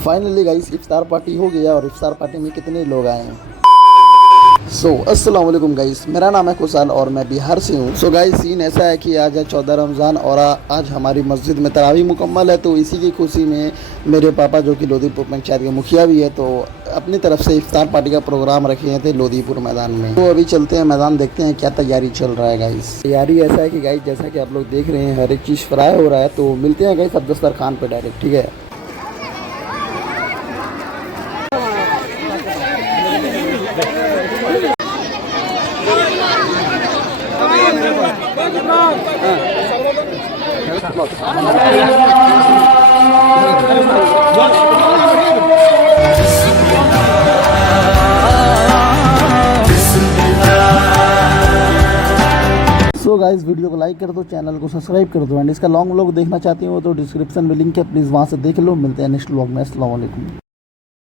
Finally guys इफ्तार party हो गया और इफ्तार पार्टी में कितने लोग आए हैं। अस्सलाम वालेकुम गाइस, मेरा नाम है कुशाल और मैं बिहार से हूँ। सो गाइस सीन ऐसा है कि आज है 14 रमज़ान और आज हमारी मस्जिद में तरावी मुकम्मल है। तो इसी की खुशी में मेरे पापा जो कि लोधीपुर पंचायत के मुखिया भी है, तो अपनी तरफ से इफ्तार पार्टी का प्रोग्राम रखे थे लोधीपुर मैदान में। तो अभी चलते हैं मैदान, देखते हैं क्या तैयारी चल रहा है गाइस। तैयारी ऐसा है कि गाइस जैसा कि आप लोग देख रहे हैं हर एक चीज़ फ्राई हो रहा है। तो मिलते हैं गाइस अब दस्तरखान पे डायरेक्ट, ठीक है। सो गाइस वीडियो को लाइक कर दो, चैनल को सब्सक्राइब कर दो एंड इसका लॉन्ग व्लॉग देखना चाहती हो तो डिस्क्रिप्शन में लिंक है, प्लीज़ वहाँ से देख लो। मिलते हैं नेक्स्ट व्लॉग में। अस्सलाम वालेकुम।